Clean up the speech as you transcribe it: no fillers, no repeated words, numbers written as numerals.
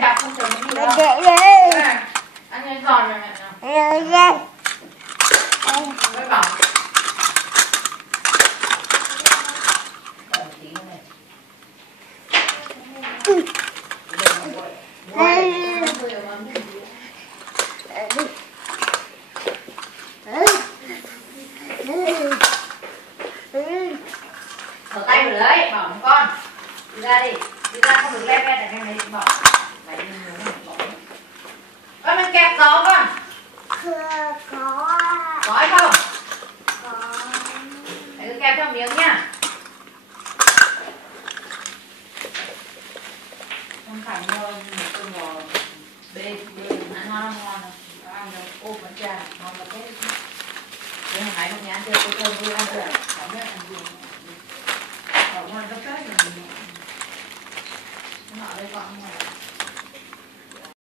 Chặt không chừng cái gì đâu. Ăn lên giòn rồi mẹ nào. Với bỏng. Thở tay vào đấy, bỏng con. Đi ra đi, đi ra không được le ve tại cái này bỏng. Con mình kẹp gió con. Có hay không? Để cứ kẹp cho miếng nha. Không phải mua một con bò bê ăn ngon ngon ăn được ôm bánh trà ngon là thế. Để hàng ngày trong nhà ăn chơi tôi thơm vui ăn được. Không biết ăn gì. Còn ngon gấp cái rồi. Nó ở đây còn